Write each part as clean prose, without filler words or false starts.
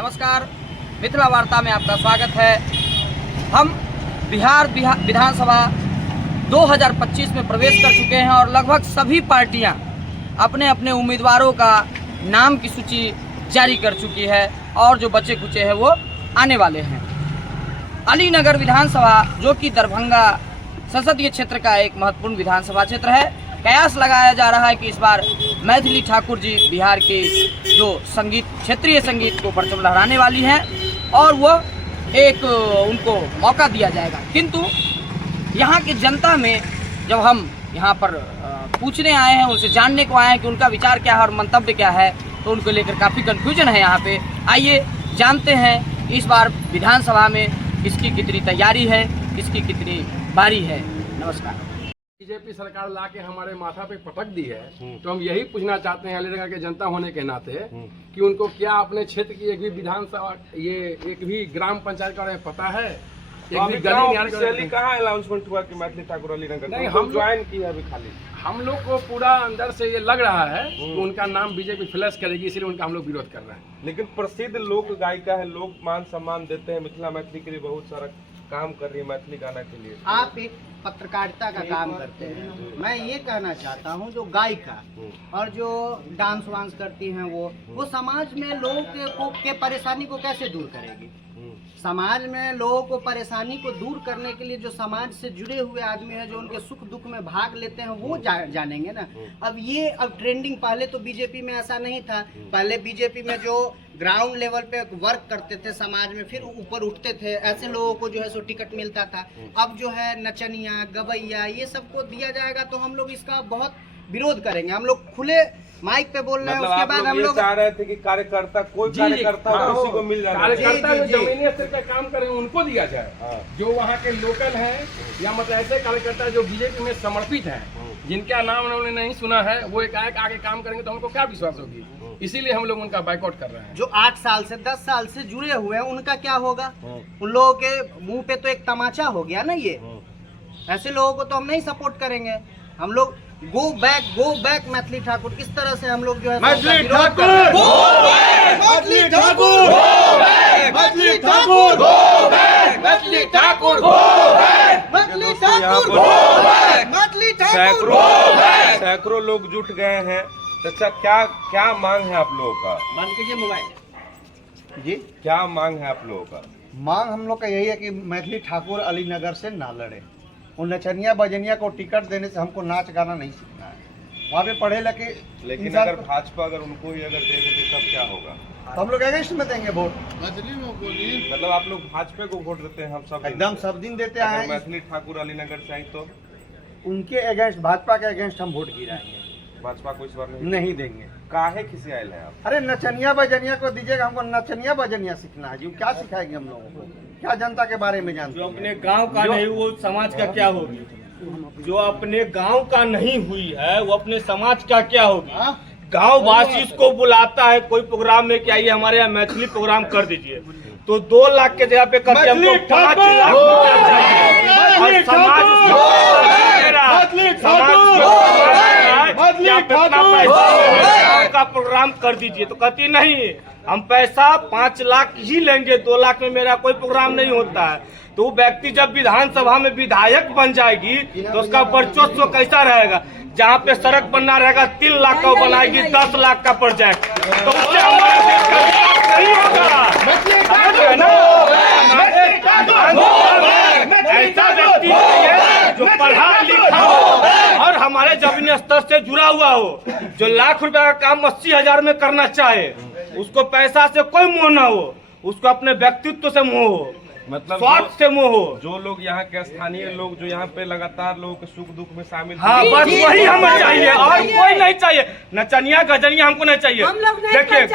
नमस्कार, मिथिला वार्ता में आपका स्वागत है। हम बिहार विधानसभा 2025 में प्रवेश कर चुके हैं और लगभग सभी पार्टियां अपने अपने उम्मीदवारों का नाम की सूची जारी कर चुकी है और जो बचे कुचे हैं वो आने वाले हैं। अलीनगर विधानसभा जो कि दरभंगा संसदीय क्षेत्र का एक महत्वपूर्ण विधानसभा क्षेत्र है, कयास लगाया जा रहा है कि इस बार मैथिली ठाकुर जी बिहार के जो संगीत क्षेत्रीय संगीत को परचम लहराने वाली हैं और वो एक उनको मौका दिया जाएगा। किंतु यहाँ की जनता में जब हम यहाँ पर पूछने आए हैं, उनसे जानने को आए हैं कि उनका विचार क्या है और मंतव्य क्या है, तो उनको लेकर काफ़ी कन्फ्यूजन है यहाँ पे। आइए जानते हैं इस बार विधानसभा में किसकी कितनी तैयारी है, किसकी कितनी बारी है। नमस्कार। बीजेपी सरकार लाके हमारे माथा पे पटक दी है, तो हम यही पूछना चाहते हैं अलीनगर के जनता होने के नाते कि उनको क्या अपने क्षेत्र की एक भी विधानसभा, ये एक भी ग्राम पंचायत का पता है? एक भी गली कहाँ अनाउंसमेंट हुआ कि मैथिली ठाकुर अलीनगर नहीं, हम ज्वाइन किया अभी खाली। हम लोग को पूरा अंदर से ये लग रहा है कि उनका नाम बीजेपी फ्लैश करेगी, इसलिए उनका हम लोग विरोध कर रहे हैं। लेकिन प्रसिद्ध लोक गायिका है, लोग मान सम्मान देते हैं, मिथिला मैथिली के लिए बहुत सारा काम कर रही है मैथिली गाना के लिए। आप एक पत्रकारिता का काम करते हैं, मैं ये कहना चाहता हूँ जो गायिका और जो डांस वांस करती हैं वो समाज में लोगों के परेशानी को कैसे दूर करेगी? समाज में लोगों को परेशानी को दूर करने के लिए जो समाज से जुड़े हुए आदमी हैं, जो उनके सुख दुख में भाग लेते हैं, वो जानेंगे ना। अब ट्रेंडिंग पहले तो बीजेपी में ऐसा नहीं था। पहले बीजेपी में जो ग्राउंड लेवल पे वर्क करते थे समाज में, फिर ऊपर उठते थे, ऐसे लोगों को जो है सो टिकट मिलता था। अब जो है नचनिया गवैया ये सबको दिया जाएगा, तो हम लोग इसका बहुत विरोध करेंगे। हम लोग खुले माइक पे बोल रहे हैं। उसके बाद हम लोग चाह रहे थे कि कार्यकर्ता कोई कार्यकर्ता किसी को मिल जाए, कार्यकर्ता जो जमीनी स्तर पे काम करें उनको दिया जाए, जो वहाँ के लोकल हैं या मतलब ऐसे कार्यकर्ता जो बीजेपी में समर्पित हैं, जिनका नाम उन्होंने नहीं सुना है, वो एक आगे काम करेंगे तो हमको क्या विश्वास होगी। इसीलिए हम लोग उनका बाइकआउट कर रहे हैं। जो 8 साल से 10 साल से जुड़े हुए हैं उनका क्या होगा? उन लोगों के मुंह पे तो एक तमाचा हो गया ना। ये ऐसे लोगों को तो हम नहीं सपोर्ट करेंगे। हम लोग गो बैक मैथिली ठाकुर, इस तरह से हम लोग जो है मैथिली ठाकुर मैथिली ठाकुर मैथिली ठाकुर मैथिली ठाकुर मैथिली ठाकुर मैथिली ठाकुर सैकड़ों लोग जुट गए हैं। अच्छा, क्या मांग है आप लोगों का? बंद कीजिए मोबाइल जी। क्या मांग है आप लोगों का? मांग हम लोग का यही है कि मैथिली ठाकुर अलीनगर से ना लड़े। उन नचनिया बजनिया को टिकट देने से हमको नाच गाना नहीं सीखना है। वहाँ पे पढ़े लिखे, लेकिन अगर भाजपा अगर उनको ही अगर दे देते तब क्या होगा? तो हम लोग अगेंस्ट में देंगे वोट। मतलब आप लोग भाजपा को वोट देते हैं? हम सब एकदम सब दिन देते हैं। मैथिली ठाकुर अलीनगर से आई तो उनके अगेंस्ट, भाजपा के अगेंस्ट हम वोट गिराएंगे। भाजपा को इस बार नहीं देंगे। काहे किसी आयल है आप? अरे नचनिया बजनिया को दीजिएगा, हमको नचनिया बजनिया सीखना है जी। वो क्या सिखाएंगे हम लोगों को? क्या जनता के बारे में जानते? जो अपने गांव का नहीं वो समाज का क्या होगी? जो अपने गांव का नहीं हुई है वो अपने समाज का क्या होगी? गांव वासी को बुलाता है कोई प्रोग्राम में कि आइए हमारे यहाँ मैथिली प्रोग्राम कर दीजिए, तो 2 लाख के जगह पे करके हमको 5 लाख रुपया चाहिए। और समाज का प्रोग्राम कर दीजिए, तो कहती नहीं हम पैसा 5 लाख ही लेंगे, 2 लाख में मेरा कोई प्रोग्राम नहीं होता है। तो वो व्यक्ति जब विधानसभा में विधायक बन जाएगी तो उसका वर्चस्व कैसा रहेगा? जहाँ पे सड़क बनना रहेगा 3 लाख का बनाएगी 10 लाख का प्रोजेक्ट, तो उससे हमारे देश का विकास नहीं होगा। ऐसा व्यक्ति चाहिए जो पढ़ा लिखा हो और हमारे जमीनी स्तर से जुड़ा हुआ हो, जो लाख रुपए का काम 80,000 में करना चाहे, उसको पैसा से कोई मोह ना हो, उसको अपने व्यक्तित्व से मोह हो, मतलब स्वार्थ से मोह हो। जो लोग यहाँ के स्थानीय लोग जो यहाँ पे लगातार लोगों के सुख दुख में शामिल, हाँ बस वही हमें चाहिए और कोई नहीं चाहिए। नचनिया गजनिया हमको नहीं चाहिए। देखिए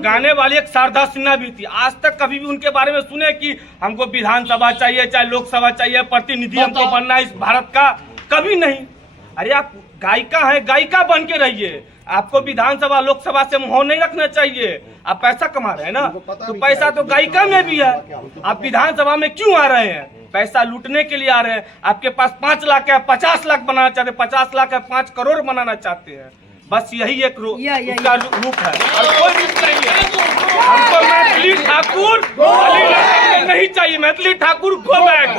गाने वाली एक शारदा सिन्हा भी थी, आज तक कभी भी उनके बारे में सुने कि हमको विधानसभा चाहिए, चाहे लोकसभा चाहिए, प्रतिनिधि हमको बनना है इस भारत का? कभी नहीं। अरे आप गायिका है, गायिका बन के रहिए। आपको विधानसभा लोकसभा से मोह नहीं रखना चाहिए। आप पैसा कमा रहे हैं ना, तो पैसा तो गायिका में भी है। आप विधानसभा में क्यों आ रहे हैं? पैसा लूटने के लिए आ रहे हैं। आपके पास 5 लाख है, 50 लाख बनाना चाहते हैं, 50 लाख है 5 करोड़ बनाना चाहते हैं। बस यही एक उसका रूप है और कोई रूप नहीं है। हमको मैथिली चाहिए। Maithili Thakur go back.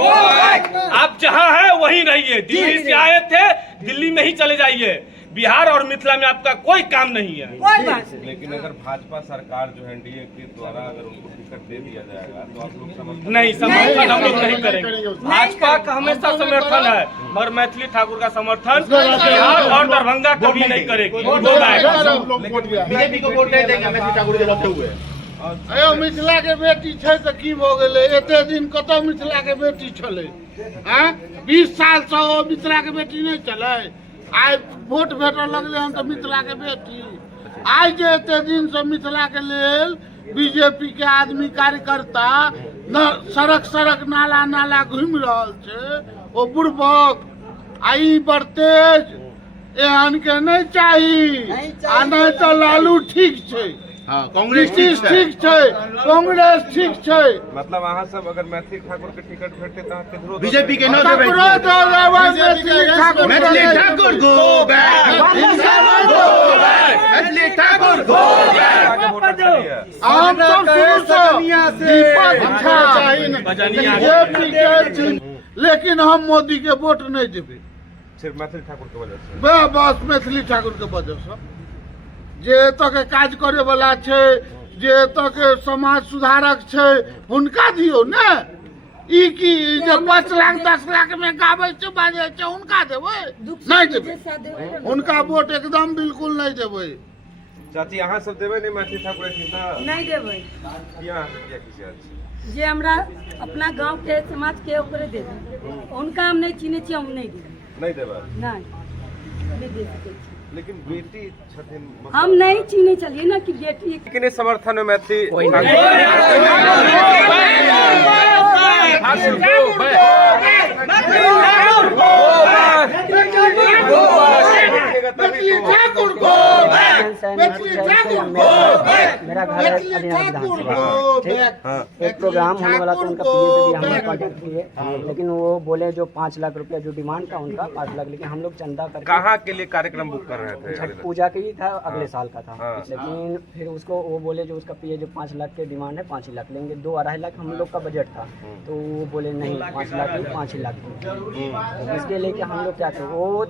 आप जहाँ हैं वहीं रहिए। दिल्ली से आए थे, दिल्ली में ही चले जाइए। बिहार और मिथिला में आपका कोई काम नहीं है। लेकिन अगर भाजपा सरकार जो है एनडीए के द्वारा अगर उनको टिकट दे दिया जाएगा तो आप लोग समर्थन नहीं, समर्थन हम लोग नहीं करेंगे। भाजपा का हमेशा समर्थन है, मगर मैथिली ठाकुर का समर्थन बिहार और दरभंगा कभी नहीं करेगी। बीजेपी को वोट नहीं देंगे मैथिली ठाकुर के रहते हुए। अयो मिथिला के बेटी छै तऽ की भऽ गेलै? एते दिन कतऽ मिथिला के बेटी छलै? 20 साल से ओ मिथिला के बेटी नहीं चलै। आइ वोट भेटऽ लगलै हन तऽ मिथिला के बेटी। आइ जे एते दिन से मिथिला के लेल बीजेपी के आदमी कार्यकर्ता न सड़क नाला नाला घूमि रहल छै, ओ बुड़बक आई बड़ तेज एहन के नहीं चाही। आ नहीं तो लालू ठीक छै, कांग्रेस ठीक छै, कांग्रेस ठीक छै। मतलब अहाँ सब अगर मैथिली ठाकुर के टिकट भेटते तो किधरो बीजेपी के न देबै। Maithili Thakur go back, Maithili Thakur go back. हम सब शुरू से दीपक झा, लेकिन हम मोदी के वोट नहीं देबै। सिर्फ मैथिली ठाकुर के वजह से? बस मैथिली ठाकुर के वजह से। जे एतऽ के काज करे वाला छै, जे एतऽ के समाज सुधारक छै, हुनका दियौ ने। ई की जे 5 लाख 10 लाख में गाबै छै बाजै छै, हुनका देबै? नहीं देबै, हुनका वोट एकदम बिल्कुल नहीं देबै। चाची अहाँ सब देबै नहीं मैथिली ठाकुर के? नहीं देबै। किया किसी आज जे हमरा अपना गांव के समाज के ओकरे देबै। उनका हम नहीं चिन्है छी, हम नहीं देबै। नहीं देबै? नहीं दे सकै छी। लेकिन बेटी छथिन, हम नहीं चिन्है छलिए ना कि बेटी। लेकिन इस समर्थन में मैथिली मेरा घर विधानसभा, ठीक। एक प्रोग्राम होने वाला था उनका पीए से भी हमने कांटेक्ट किए, लेकिन वो बोले जो 5 लाख रुपया जो डिमांड था उनका 5 लाख, लेकिन हम लोग चंदा करके कहाँ के लिए कार्यक्रम बुक कर रहे थे? छठ पूजा के ही था, अगले साल का था। लेकिन फिर उसको वो बोले जो उसका पीए जो 5 लाख के डिमांड है 5 ही लाख लेंगे। 2-2.5 लाख हम लोग का बजट था, तो वो बोले नहीं 5 लाख नहीं 5 ही लाख। इसके लेके हम लोग क्या करें? वो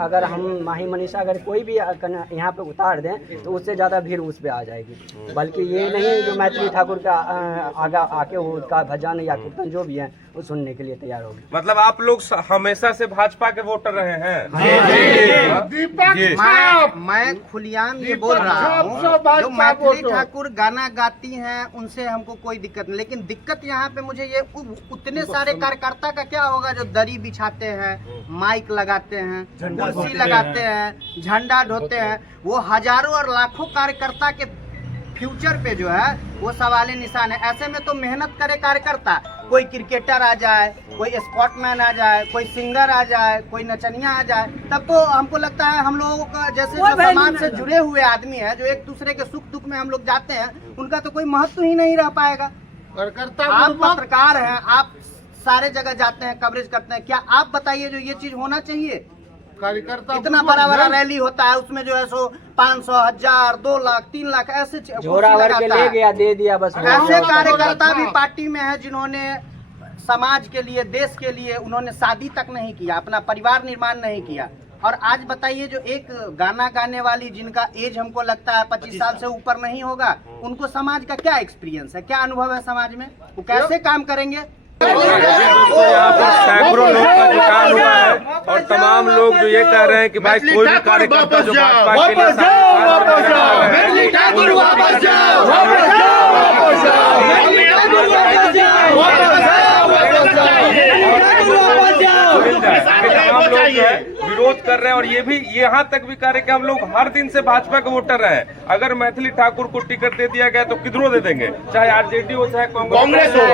अगर हम माही मनीषा अगर कोई भी यहाँ पे उतार दें तो उससे ज़्यादा भीड़ उस पे आ जाएगी। बल्कि ये नहीं जो मैथिली ठाकुर का आगा आके वो उसका भजन या कीर्तन जो भी है वो सुनने के लिए तैयार होगी। मतलब आप लोग हमेशा से भाजपा के वोटर रहे हैं? दीपक, मैं खुलियाम ये बोल रहा हूँ, जो मैथिली ठाकुर गाना गाती हैं उनसे हमको कोई दिक्कत नहीं। लेकिन दिक्कत यहाँ पे मुझे ये उतने सारे कार्यकर्ता का क्या होगा जो दरी बिछाते हैं, माइक लगाते हैं, कुर्सी लगाते हैं, झंडा ढोते हैं। वो हजारों और लाखों कार्यकर्ता के फ्यूचर पे जो है वो सवाल निशान है। ऐसे में तो मेहनत करे कार्यकर्ता, कोई क्रिकेटर आ जाए, कोई स्पोर्टमैन आ जाए, कोई सिंगर आ जाए, कोई नचनिया आ जाए, तब तो हमको लगता है हम लोगों का जैसे जो समाज से जुड़े हुए आदमी है, जो एक दूसरे के सुख दुख में हम लोग जाते हैं, उनका तो कोई महत्व ही नहीं रह पाएगा। आप पत्रकार हैं, आप सारे जगह जाते हैं, कवरेज करते हैं, क्या आप बताइए जो ये चीज होना चाहिए? कार्यकर्ता इतना बड़ा बड़ा रैली होता है, उसमें जो है सो 500, 1000, 2 लाख, 3 लाख ऐसे जोरावर के ले गया दे दिया बस। ऐसे कार्यकर्ता भी पार्टी में है जिन्होंने समाज के लिए, देश के लिए उन्होंने शादी तक नहीं किया, अपना परिवार निर्माण नहीं किया। और आज बताइए जो एक गाना गाने वाली जिनका एज हमको लगता है 25 साल से ऊपर नहीं होगा, उनको समाज का क्या एक्सपीरियंस है, क्या अनुभव है समाज में, वो कैसे काम करेंगे? दोस्तों यहाँ पर सैकड़ों लोग का जुटान हुआ है और तमाम लोग जो ये कह रहे हैं कि भाई कोई भी कार्यकर्ता जो भाजपा के लिए विरोध कर रहे हैं। और ये भी यहाँ तक भी कह रहे कि हम लोग हर दिन से भाजपा के वोटर रहे हैं, अगर मैथिली ठाकुर को टिकट दे दिया गया तो किधरों दे देंगे, चाहे आरजेडी हो चाहे कांग्रेस हो।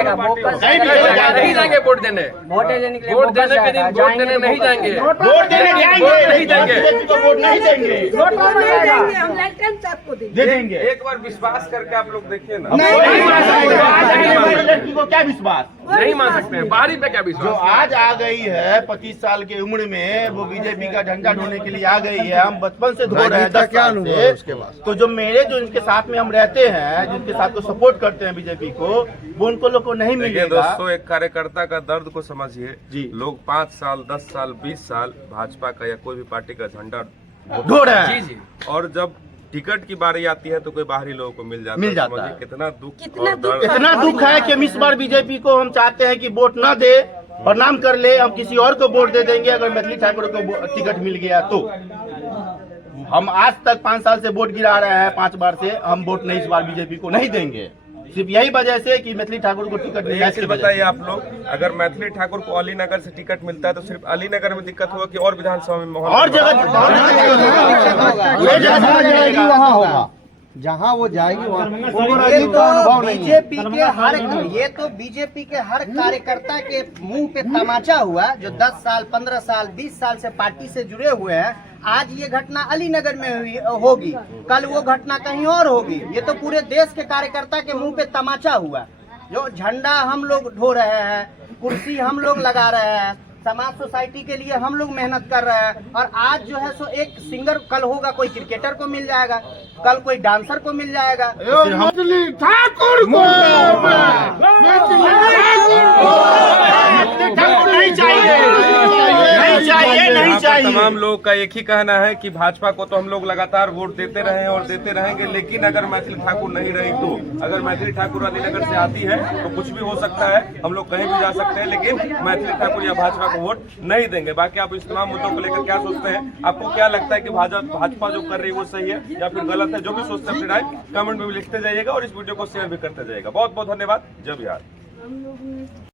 नहीं जाएंगे वोट देने, वोट देने के लिए वोट देने के दिन वोट देने नहीं जाएंगे, वोट देने नहीं देंगे, वोट नहीं देंगे, हम लाइसेंस सबको दे देंगे। एक बार विश्वास करके आप लोग देखिए ना। लड़की को क्या विश्वास नहीं मान सकते हैं, बाहरी पे क्या जो विश्वास? आज आ गई है है 25 साल की उम्र में वो बीजेपी का झंडा ढोने के लिए आ गई है। हम बचपन से धो रहे हैं 10 साल से। तो जो जो इनके साथ में हम रहते हैं, जिनके साथ को सपोर्ट करते हैं बीजेपी को, वो उनको लोग को नहीं मिलेगा। दोस्तों, एक कार्यकर्ता का दर्द को समझिए जी। लोग 5 साल 10 साल 20 साल भाजपा का या कोई भी पार्टी का झंडा ढो रहे हैं, जी। और जब टिकट की बारी आती है तो कोई बाहरी लोगों को मिल जाता है। कितना दुख और दर्द। इतना दुख है कि हम इस बार बीजेपी को हम चाहते हैं कि वोट न दे, प्रणाम कर ले, हम किसी और को वोट दे देंगे अगर मैथिली ठाकुर को टिकट मिल गया तो। हम आज तक 5 साल से वोट गिरा रहे हैं, 5 बार से हम वोट नहीं इस बार बीजेपी को नहीं देंगे, सिर्फ यही वजह से कि मैथिली ठाकुर को टिकट मिला। ऐसे बताइए आप लोग, अगर मैथिली ठाकुर को अलीनगर से टिकट मिलता है तो सिर्फ अलीनगर में दिक्कत होगा कि और विधानसभा में माहौल और जगह वहाँ होगा, जहाँ वो जाएगी वहाँ। ये तो बीजेपी के हर कार्यकर्ता के मुंह पे तमाचा हुआ, जो 10 साल 15 साल 20 साल से पार्टी से जुड़े हुए हैं। आज ये घटना अलीनगर में होगी, कल वो घटना कहीं और होगी। ये तो पूरे देश के कार्यकर्ता के मुंह पे तमाचा हुआ। जो झंडा हम लोग ढो रहे हैं, कुर्सी हम लोग लगा रहे हैं, समाज सोसाइटी के लिए हम लोग मेहनत कर रहे हैं, और आज जो है सो एक सिंगर, कल होगा कोई क्रिकेटर को मिल जाएगा, कल कोई डांसर को मिल जाएगा। मैथिली ठाकुर को नहीं चाहिए, नहीं चाहिए, नहीं चाहिए। तमाम लोगों का एक ही कहना है कि भाजपा को तो हम लोग लगातार वोट देते रहे और देते रहेंगे, लेकिन अगर मैथिली ठाकुर नहीं रही तो, अगर मैथिली ठाकुर अलीनगर से आती है तो कुछ भी हो सकता है, हम लोग कहीं भी जा सकते हैं, लेकिन मैथिली ठाकुर या भाजपा को वोट नहीं देंगे। बाकी आप इस तमाम मुद्दों को लेकर क्या सोचते हैं? आपको क्या लगता है कि भाजपा जो कर रही है वो सही है या फिर गलत है? जो भी सोचते हैं अपनी राय कमेंट में भी लिखते जाइएगा और इस वीडियो को शेयर भी करते जाइएगा। बहुत बहुत धन्यवाद। जय बिहार।